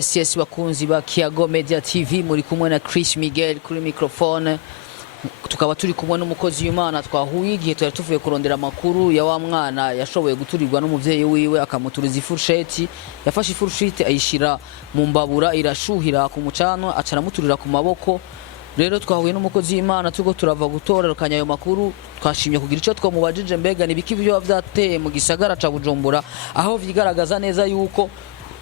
Yes bakunzi ba Kiago Media TV muri kumwe na Chris Miguel kuri microphone, tukaba turi kumwe n'umukozi w'Imana twahuye igihe twari tuvuye kurondera makuru ya wa mwana yashoboye guturirwa n'umuvyeyi wiwe akamuturiza ifurusheti. Yafashe ifurusheti ayishira mu mbabura irashuhira ku mucanwa acara muturira ku maboko. Rero twahuye n'umukozi w'Imana tugo turava gutorerukanya ayo makuru, twashimye kugira ico twamubajije mbega nibiki byo vyateye mu gisagara ca Bujumbura, aho vyigaragaza neza yuko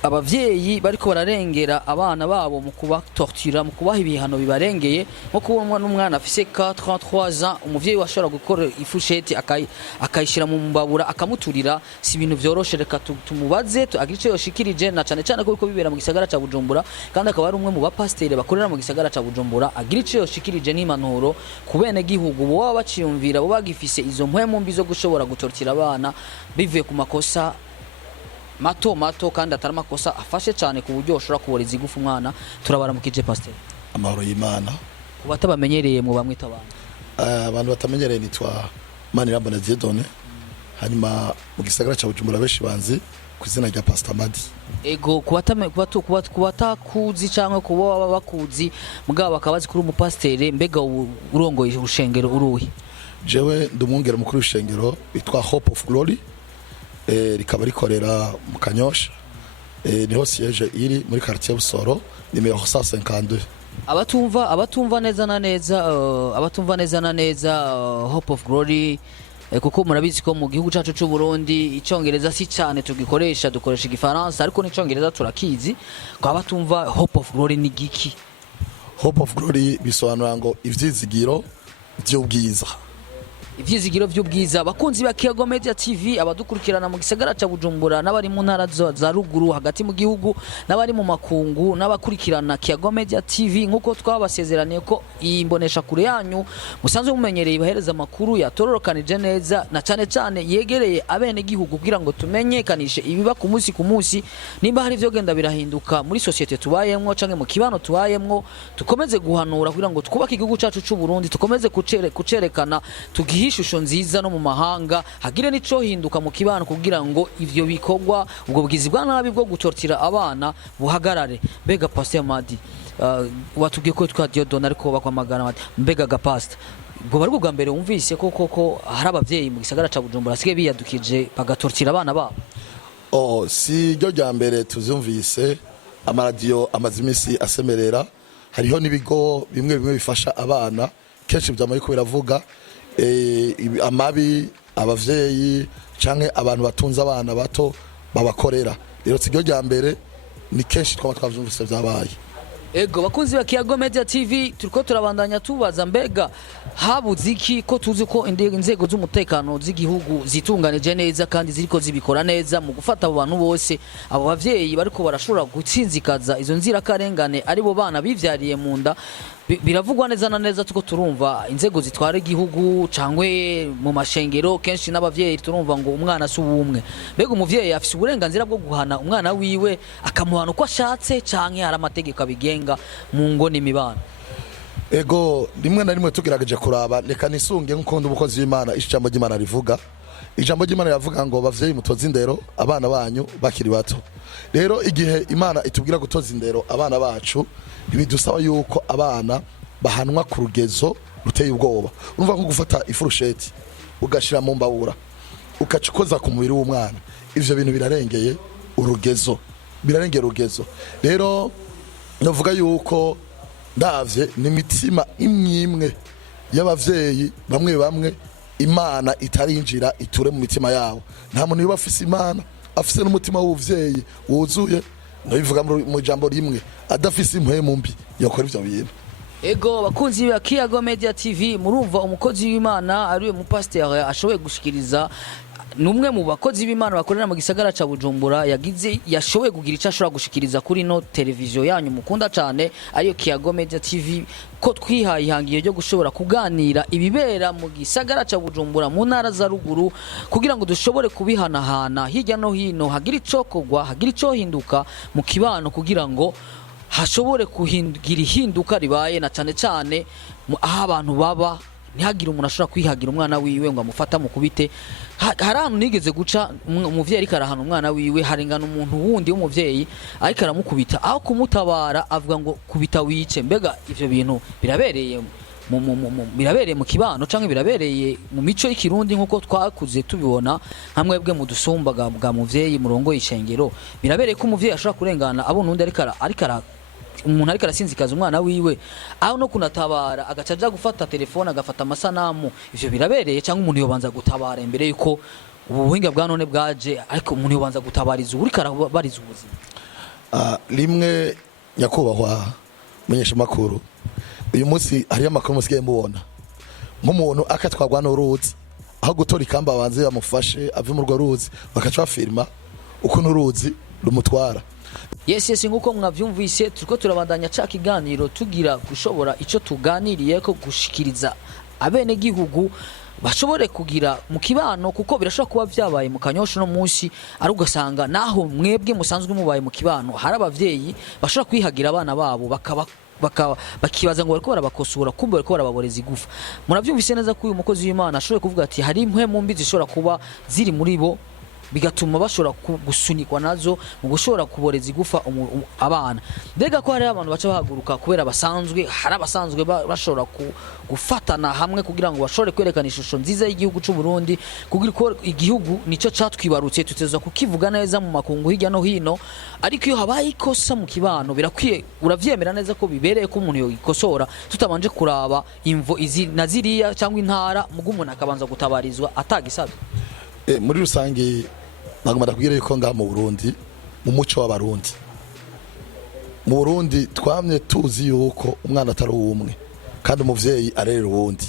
abavyeyi bariko bararengera abana babo mu kubatortura, mu kubaha ibihano bibarengeye, nko kubonwa n'umwana afise 43 ans umuvyeyi washobora gukora ifusheti akayishira mu mbabura akamuturira. Si ibintu vyoroshe, reka tumubaze agira ico yoshikirije, na cane cane ko bibera mu gisagara ca Bujumbura, kandi akaba ari umwe mu bapasiteri bakorera mu gisagara ca Bujumbura. Agira ico yoshikirije n'impanuro ku bene gihugu bo baba baciyumvira, bo bagifise izo mpwemu mbi zo gushobora gutortira abana bivuye ku makosa mato kandi atari amakosa afashe cyane ku buryo ushobora kuboreza igufu umwana. Turabaramukije pastor. Amahoro y'Imana. Kubatabamenyereye mu bamwita abantu batamenyereye nitwa Manirambona Dieudonné, hanyuma mu gisagara ca Bujumbura beshi banzi ku izina rya Pastor Madi. Ego kubatakuzi cyangwa kubo baba bakuzi mugabo bakabazi kuri umupasiteri, mbega urongoye urushengero uruhi? Jewe ndumwungere mukuru w'urushengero bitwa Hope of Glory, rikaba rikorera mu Kanyosha, niho siège iri muri quartier Busoro numero 152. abatumva neza na neza Hope of Glory, kuko murabizi ko mu gihugu cyacu cy'u Burundi icyongereza si cyane tugikoresha, dukoresha igifaransa, ariko n'icyongereza turakizi. Kwa batumva Hope of Glory ni giki? Hope of Glory bisobanura ngo ivyizigiro by'ubwiza. Ivyizigiro by'ubwiza. Bakunzi ba Kiago Media TV, abadukurikirana mu gisagara ca Bujumbura n'abari mu ntara za ruguru hagati mu gihugu n'abari mu makungu, n'abakurikirana Kiago Media TV, nkuko twabasezeraniye ko imbonesha kure yanyu musanzwe mumenyereye ibahereza makuru yatororokanije neza, na cane cane yegereye abene gihugu kugira ngo tumenyekanishe ibiba ku munsi nimba hari ivyo genda birahinduka muri societe tubayemwo canke mu kibano tubayemwo. Tukomeze guhanura kugira ngo twubake igihugu cacu c'u Burundi, tukomeze kucerekana tugihe ishusho nziza no mu mahanga, hagire nico hinduka mu kibano kugira ngo ivyo bikorwa ubwo bwizi bwa nabi bwo gutortira abana buhagarare. Mbega Pastor Madi, watubwiye ko twa Dieudonné ariko bakwamagana Madi, mbega ga pastor ubwo bari bwa mbere wumvise koko hari abavyeyi mu gisagara ca Bujumbura asigaye biyadukije bagatortira abana babo? Si ryo rya mbere tuzumvise, amaradiyo amazimisi asemerera, hariho nibigo bimwe bifasha abana, kenshi byamaye ko biravuga amabi abavyeyi canke abantu batunza abana bato babakorera. Rero siryo rya mbere, ni kenshi twavyumvise vyabaye. Ego bakunzi ba Kiago Media TV, turiko turabandanya tubaza mbega habuze iki, ko tuzi ko inzego z'umutekano z'igihugu zitunganije neza kandi ziriko zibikora neza mu gufata abo bantu bose, abo bavyeyi bariko barashobora gutsinzikaza izo nzira karengane aribo bana bivyariye mu nda. Biravugwa neza na neza, tuko turumva inzego zitwara igihugu cangwe mu mashengero kenshi n'abavyeyi turumva ngo umwana si uwumwe. Mbega umuvyeyi afise uburenganzira bwo guhana umwana wiwe akamuhana uko ashatse canke hari amategeko abigenga mu ngo n'imibano? Ego rimwe na rimwe tugerageje kuraba, reka nisunge nk'uko umukozi w'Imana ijambo ry'Imana rivuga. Ijambo ry'Imana yavuga ngo bavyeyi mutoza indero abana banyu bakiri bato. Rero igihe Imana itubwira gutoza indero abana bacu, bidusaba yuko abana bahanwa ku rugezo ruteye ubwoba. Urumva nko gufata ifurusheti ugashira mu mbabura ukacukoza ku mubiri w'umwana, ivyo bintu birarengeye urugezo, Rero navuga yuko ndavye n'imitima imwe y'abavyeyi bamwe Imana itarinjira iture mu mitima yabo. Nta muntu yoba afise Imana afise n'umutima w'ubuvyeyi wuzuye, ndabivuga mu jambo rimwe, adafise impwemu mbi yakora ivyo bintu. Ego bakunzi ba Kiago Media TV, murumva umukozi w'Imana ariwe mu pastor ashoboye gushikiriza, numwe mu bakozi b'Imana bakorera mu gisagara ca Bujumbura yashoboye kugira ico ashobora gushikiriza kuri no televiziyo yanyu mukunda cyane ariyo Kiago Media TV, ko twihaye ihangiye ryo gushobora kuganira ibibera mu gisagara ca Bujumbura mu ntara za ruguru, kugira ngo dushobore kubihanahana hirya no hino, hagira ico kogwa, hagira ico hinduka mu kibano, kugira ngo hashobore kuhingira ihinduka ribaye, na cane cane aho abantu baba ntihagire umuntu ashobora kwihagira umwana wiwe ngo amufata mukubite. Hari ahantu nigeze guca umuvyeyi ariko arahana umwana wiwe, harengana umuntu wundi w'umuvyeyi ariko aramukubita, aho kumutabara avuga ngo kubita wice. Mbega ivyo bintu birabereye birabereye mu kibano canke birabereye mu mico y'ikirundi nkuko twakuze tubibona hamwe bwe mu dusumbaga bwa muvyeyi murongo y'ishengero? Birabereye ko umuvyeyi ashobora kurengana abo nundi ariko umuntu ariko arasinzikaza umwana wiwe, aho no kunatabara agacaja gufata telefone agafata amasanamu? Ivyo birabereye cyangwa umuntu yobanza gutabara imbere yuko ubuhinga bwa none bwaje, ariko umuntu yobanza gutabariza uriko arabariza ubuzima? Rimwe nyakubahwa menyesha makuru, uyu munsi hari amakuru musigaye mubona nk'umuntu akatwagwa n'uruzi, aho gutora ikamba banze bamufashe ave mu rwo ruzi bakaca bafirma uko n'uruzi rumutwara. Yes, nguko mwavyumvise, turiko turabandanya ca kiganiro tugira gushobora ico tuganiriye ko gushikiriza abene gihugu bashobore kugira mu kibano, kuko birashobora kuba vyabaye mu Kanyosha no munsi ari ugasanga naho mwebwe musanzwe mubaye mu kibano hari abavyeyi bashobora kwihagira abana babo bakibaza ngo bariko barabakosora, kumbe bariko barababoreza igufa. Muravyumvise neza ko uyu mukozi w'Imana ashoboye kuvuga ati hari impwe mu mbi zishobora kuba ziri muri bo bigatuma bashobora gusunikwa nazo mu gushobora kuboreza igufa abana. Mbega ko hari abantu baca bahaguruka kubera basanzwe, hari abasanzwe bashobora gufatana hamwe kugira ngo bashobore kwerekana ishusho nziza y'igihugu cy'u Burundi, kugira ko igihugu nico catwibarutse tuteza kukivuga neza mu makungu hirya no hino. Ariko iyo habaye ikosa mu kibano birakwiye uravyemera neza ko bibereye ko umuntu yikosora tutabanje kuraba imvo izi na ziriya cyangwa intara mugu umuntu akabanza gutabarizwa atagisabye. Muri rusange nagomba ndakubwira yuko ngaha mu Burundi mu muco w'abarundi, mu Burundi twamye tuzi yuko umwana atari umwe kandi umuvyeyi arerera uwundi.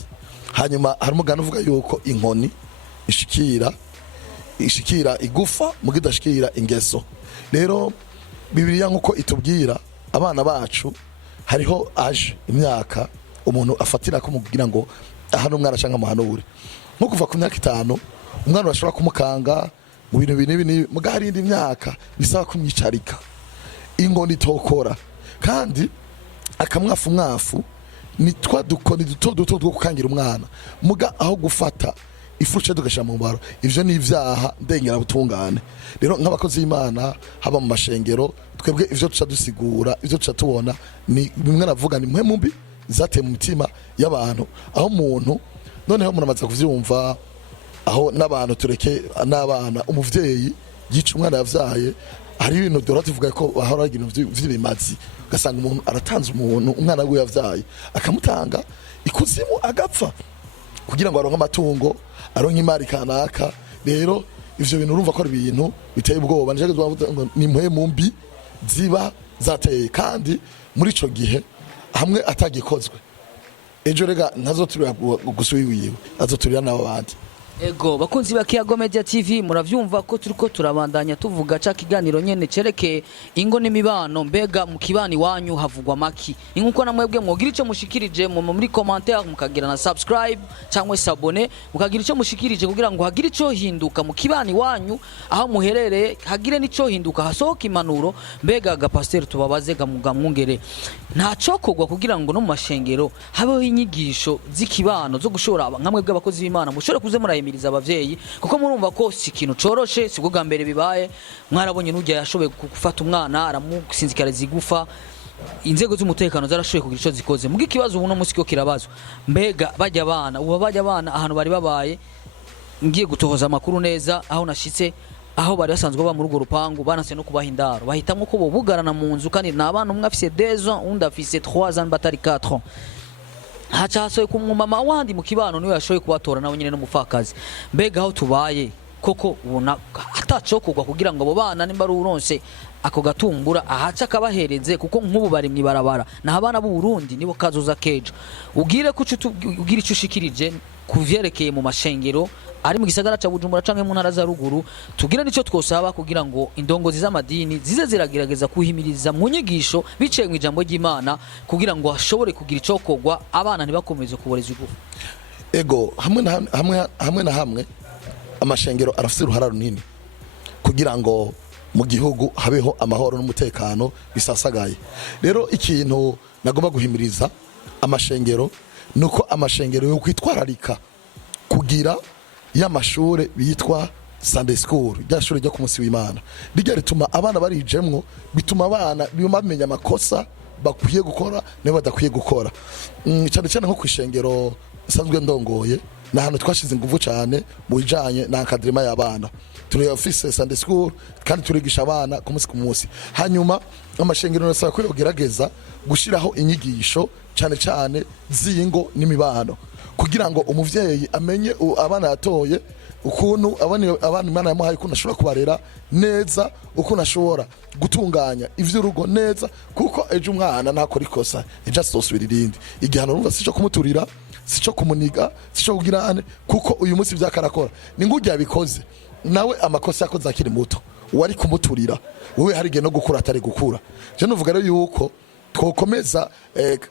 Hanyuma hari umugani uvuga yuko inkoni ishikira igufa mugidashikira ingeso. Rero Bibiliya nkuko itubwira abana bacu hariho aje imyaka umuntu afatira ko mugira ngo ahano umwana cyangwa muhanure, nko kuva ku myaka 5 umwana bashobora kumukanga mu bintu binini muga hari indi myaka bisaba kumwicarika ingoni tokora, kandi akamwafu ni twa dukoni duto two gukangira umwana muga aho gufata ifuce tugasha mu mbaro. Ivyo ni ivyaha ndengera butungane. Rero nk'abakozi y'Imana haba mu mashengero twebwe ivyo tuca dusigura, ivyo tuca tubona ni bimwe navuga ni mwe mumbi zateye mu mitima y'abantu, aho umuntu noneho muramaze kuvyumva, aho n'abantu tureke n'abana umuvyeyi yica umwana yavyaye. Hari ibintu dora tuvuga ko bahora bagira vy'ibimazi, ugasanga umuntu aratanze umuntu umwana we yavyaye akamutanga ikuzimu agapfa kugira ngo aronke amatungo aronke imari kanaka. Rero ivyo bintu urumva ko ari ibintu biteye ubwoba, nje ngo ni mwe mumbi ziba zateye, kandi muri ico gihe hamwe atagikozwe ejo rega ntazoturira gusubiwiwe azoturira n'abandi. Ego bakunzi ba Kiyago Media TV, muravyumva ko turiko turabandanya tuvuga ca kiganiro nyene cereke ingo n'imibano. Mbega mu kibani wanyu havugwa maki? Inkuko na mwebwe mwogira ico mushikirije muri commentaire, mukagira na subscribe cyangwa s'abone, mukagira ico mushikirije kugira ngo hagire ico hinduka mu kibani wanyu aho muherereye, hagire nico hinduka hasohoka impanuro. Mbega ga pasteur tubabaze gamuga mwungere nta cokogwa kugira ngo no mu mashengero habeho inyigisho z'ikibano zo gushora nkamwe bw'abakozi b'Imana mushore kuze murayimiriza abavyeyi, kuko murumva ko si kintu coroshe, si bwo gambere bibaye. Mwarabonye n'ujya yashoboye gufata umwana aramusinzikariza igufa, inzego z'umutekano zarashoboye kugira ico zikoze. Mugi kibazo ubu no musiko kirabazwa, mbega bajya abana ahantu bari babaye. Ngiye gutohoza amakuru neza aho nashitse, aho bari basanzwe ba mu rugo rupangu banase no kubaha indaro, bahitamwe ko bobugarana mu nzu, kandi n'abana umwe afise 2 ans undi afise 3 ans batari 4 ans. Hacha hasoye ku mama wandi mu kibano niwe yashoye kubatora nawe nyine n'umufakazi. Mbega aho tubaye koko ubona atacokogwa kugira ngo abo bana nimba ruronse ako gatumbura ahaca kabahereze, kuko nk'ubu bari mwibarabara na abana b'u Burundi nibo kazoza kejo. Ugire ko ugira ico ushikirije kuvyerekeye mu mashengero ari mu gisagara ca Bujumbura canke mu ntara za ruguru, tugira nico twosaba kugira ngo indongozi z'amadini zize ziragerageza kuhimiriza mu nyigisho biciye mu ijambo ry'Imana kugira ngo ashobore kugira icokogwa abana ntibakomeze kuboreza igufa. Ego hamwe na hamwe amashengero arafite uruhara runini kugira ngo mu gihugu habeho amahoro n'umutekano bisasagaye. Rero ikintu nagomba guhimiriza amashengero nuko amashengero yo kwitwararika kugira y'amashure bitwa Sunday school rya shure ryo ku munsi w'Imana rijya rituma abana barijemwo bituma abana bamenya amakosa bakwiye gukora ne badakwiye gukora cyane cyane nko kwishengero sanzwe ndongoye na hano twashize ingufu cyane mu bijanye na academy y'abana turi office Sunday school kandi turigisha abana ku munsi hanyuma amashengero nasaba ko yogerageza gushiraho inyigisho cyane cyane zingo n'imibano kugira ngo umuvyeyi amenye abana yatoye ukuntu abana Imana yamuhaye ukuntu ashobora kubarera neza ukuntu ashobora gutunganya ivy'urugo neza kuko ejo umwana ntakora ikosa ejo asosubira irindi igihano urumva sico kumuturira sico kumuniga sico kugirane kuko uyu munsi vyakarakora ni ngurya bikoze nawe amakosa yakoze akiri muto wari kumuturira wewe hari gihe no gukura atari gukura je nuvuga rero yuko twokomeza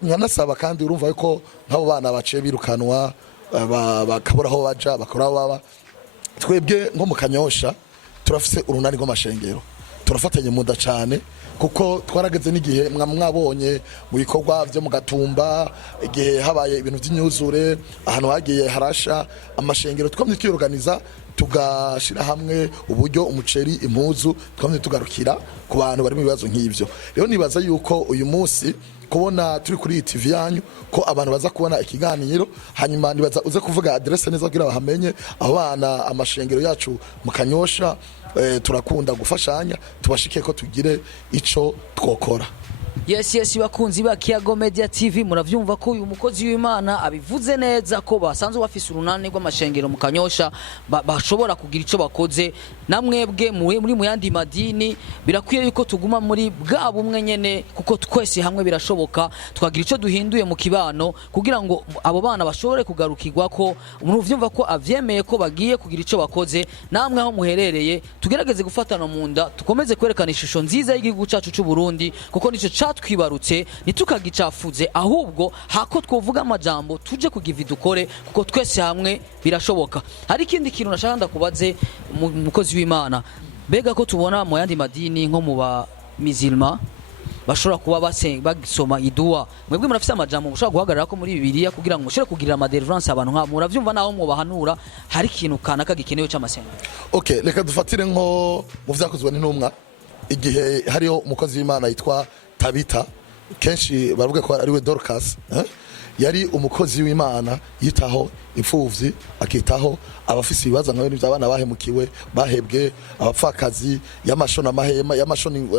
nkanasaba kandi urumva yuko nk'abo bana baciye birukanwa bakabura aho baja bakora aho baba twebwe nko mu Kanyosha turafise urunani rw'amashengero turafatanye muda cyane kuko twarageze n'igihe mwabonye mu bikorwa byo mu Gatumba igihe habaye ibintu by'inyuzure ahantu hagiye harasha amashengero twamye twiorganiza tugashira hamwe uburyo umuceri impuzu twamye tugarukira ku bantu bari mu bibazo nk'ivyo rero nibaza yuko uyu munsi kubona turi kuri TV yanyu ko abantu baza kubona ikiganiro hanyuma nibaza uze kuvuga adresse neza kugira bahamenye abana amashengero yacu mu Kanyosha turakunda gufashanya tubashike ko tugire ico twokora. Yes bakunzi ba Kiyago Media TV muravyumva ko uyu mukozi w'Imana abivuze neza ko basanzwe bafise urunani rw'amashengero mu Kanyosha bashobora kugira ico bakoze namwebwe muri mu yandi madini birakwiye yuko tuguma muri bwa bumwe nyene kuko twese hamwe birashoboka twagira ico duhinduye mu kibano kugira ngo abo bana bashobore kugarukirwa ko muvyumva ko avyemeye ko bagiye kugira ico bakoze namwe aho muherereye tugerageze gufatana mu nda tukomeze kwerekana ishusho nziza y'igihugu cyacu cy'u Burundi kuko nico twibarutse nitukagicafuze ahubwo hako twovuga amajambo tuje kugiva dukore kuko twese hamwe birashoboka. Hari ikindi kintu nashaka ndakubaze mukozi w'Imana bega ko tubona mu yandi madini nko mu ba mizilma bashobora kuba bagisoma idua mwebwe murafise amajambo mushobora guhagarara ko muri Bibiliya kugira ngo mushobore kugira ama deliverance abantu nka muravyumva naho mu bahanura hari ikintu kanaka gikenewe cy'amasenga. Okay, reka dufatire nko mu vyakozwe n'intumwa igihe hariho umukozi w'Imana yitwa Tabita kenshi bavuga ko ari we Dorcas yari umukozi w'Imana yitaho imfuvyi akitaho abafise ibibazo nkabe n'abana bahemukiwe bahebwe abapfakazi yamashona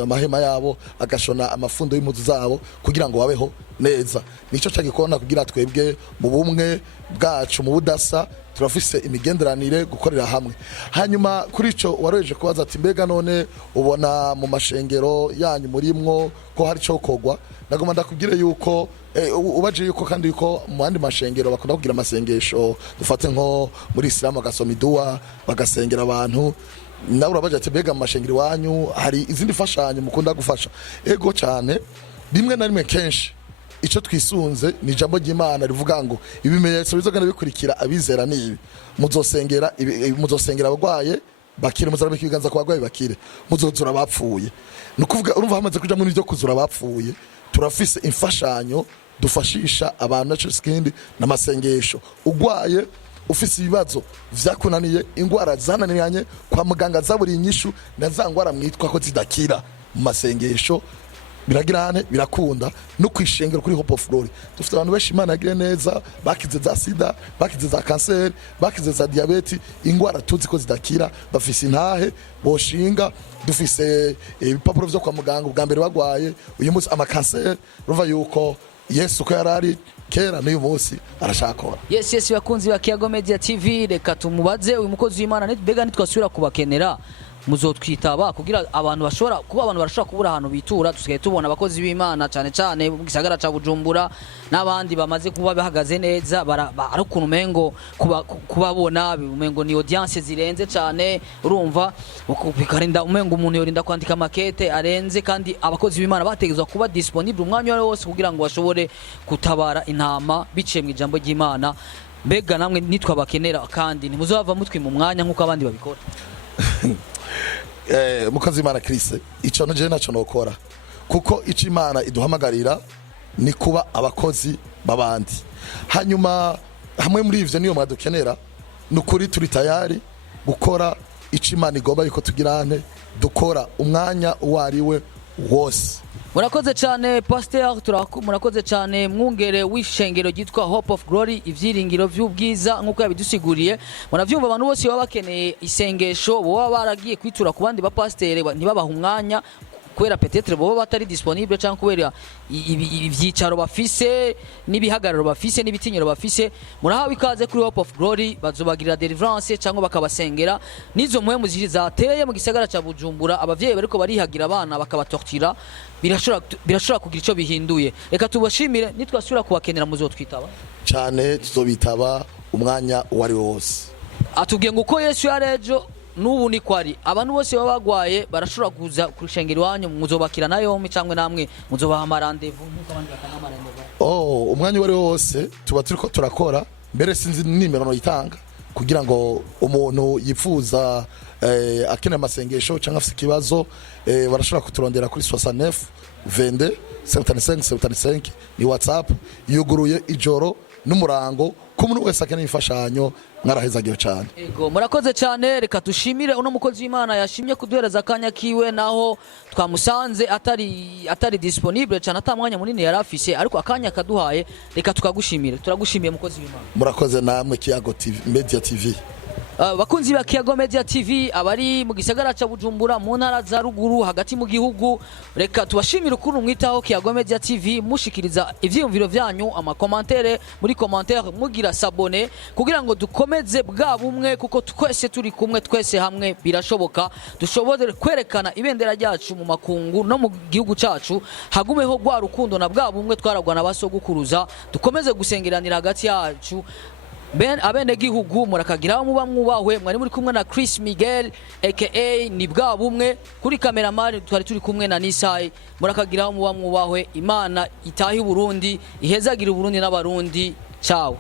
amahema yabo agashona amafundo y'impuzu zabo kugira ngo babeho neza nico cyagikona kugira twebwe mu bumwe bwacu mu budasa turafise imigenderanire gukorera hamwe hanyuma kuri ico wareje kubaza ati mbega none ubona mu mashengero yanyu murimwo ko hari cyo kogwa nagoma ndakubwire yuko ubaje yuko kandi yuko mu andi mashengero bakunda kugira amasengesho dufate nko muri Islam bagasoma idua bagasengera abantu nawe urabaje ati mbega mu mashengero wanyu hari izindi fashanyo mukunda gufasha ego cyane bimwe na rimwe kenshi ico twisunze ni jambo ry'Imana rivuga ngo ibimenyetso bizogana bikurikira abizera nibi muzosengera abagwaye bakire muzarabika ibiganza kwa bagwaye bakire muzozura bapfuye nukuvuga urumva hamaze kuja muri byo kuzura bapfuye turafise imfashanyo dufashisha abantu naco skindi n'amasengesho ugwaye ufise ibibazo vyakunaniye ingwara zananiranye kwa muganga zaburi inyishu na za ngwara mwitwa ko zidakira mu masengesho biragirane birakunda no kwishengera kuri Hope of Glory dufite abantu benshi Imana yagire neza bakize za sida bakize za cancer bakize za diabete ingwara tuzi ko zidakira bafise intahe boshinga dufise ibipapuro byo kwa muganga ubwa mbere bagwaye uyu munsi ama cancer ruva yuko Yesu ko yarari kera n'uyu munsi arashakora. Yes bakunzi ba Kiyago Media TV reka tumubaze uyu mukozi w'Imana bega nitwasubira kubakenera muzotwitaba kugira abantu bashobora kuba abantu barashobora kubura ahantu bitura dusigaye tubona abakozi b'Imana cyane cyane mu gisagara ca Bujumbura n'abandi bamaze kuba bahagaze neza ari ukuntu mengo kubabona umengo ni audience zirenze cyane urumva bikarinda umengo umuntu yorinda kwandika makete arenze kandi abakozi b'Imana bategezwa kuba disponible umwanya wose kugira ngo bashobore kutabara intama biciye mu ijambo ry'Imana mbega namwe nitwabakenera kandi ntimuzava mutwi mu mwanya nkuko abandi babikora. Mukazi Imana Kristo ico naco nokora kuko ico Imana iduhamagarira ni kuba abakozi babandi. Hanyuma hamwe muri ivyo niyo mwadukenera nukuri turi tayari gukora ico Imana igomba yuko tugirane dukora umwanya uwariwe wose. Murakoze cyane Pasteur, murakoze cyane mwungere w'ishengero gitwa Hope of Glory, ivyiringiro vy'ubwiza nkuko yabidusiguriye. Muravyumva abantu bose baba bakeneye isengesho baba baragiye kwitura ku bandi ba pasteur ntibabaha umwanya kubera peut-être boba batari disponible cyangwa kubera ivyicaro bafise n'ibihagararo bafise n'ibitinyero bafise. Murahawe ikaze kuri Hope of Glory, bazobagirira deliverance cyangwa bakabasengera nizo mpwemu zateye mu gisagara ca Bujumbura. Abavyeyi bariko barihagira abana bakabatortira, birashobora kugira ico bihinduye. Reka tubashimire, nitwasubira kubakenera muzotwitaba cyane, tuzobitaba umwanya uwari wose. Atubwiye ngo uko Yesu yarejo nubu ni kwari abantu bose baba bagwaye barashobora kuza kurushengera iwanyu, muzobakira nayo cyangwa namwe muzobaha amarandevu nkuko abandi bakanama randevu. Umwanya wari wose tuba turiko turakora, mbere sinzi nimero no yitanga kugira ngo umuntu yifuza akeneye amasengesho cyangwa afite ikibazo barashobora kuturondera kuri 69 22 75 75 ni WhatsApp yuguruye ijoro n'umurango ko umuntu wese akeneye imfashanyo. Mwarahezagiye cyane. Ego murakoze cyane, reka dushimire uno mukozi w'Imana yashimye kuduhereza akanya kiwe, naho twamusanze atari disponible cyane, atamwanya munini yarafise, ariko akanya kaduhaye reka tukagushimire. Turagushimiye mukozi w'Imana. Murakoze namwe Kiyago TV Media TV. Bakunzi ba Kiyago Media TV abari mu gisagara ca Bujumbura mu ntara za ruguru hagati mu gihugu, reka tubashimire ukuntu mwitaho Kiyago Media TV, mushikiriza ivyiyumviro vyanyu, ama commentaire muri commentaire, mugira s'abonner kugira ngo dukomeze bwa bumwe, kuko twese turi kumwe, twese hamwe birashoboka dushobore kwerekana ibendera ryacu mu makungu no mu gihugu cacu, hagumeho gwa rukundo na bwa bumwe twaragwa na basogukuruza, dukomeze gusengeranira hagati yacu. Abene gihugu murakagiraho muba mwubahwe. Mwari muri kumwe na Chris Miguel aka ni bwa bumwe, kuri cameraman twari turi kumwe na Nisai. Murakagiraho muba mwubahwe. Imana itahi Burundi, ihezagira Burundi n'abarundi. Ciao.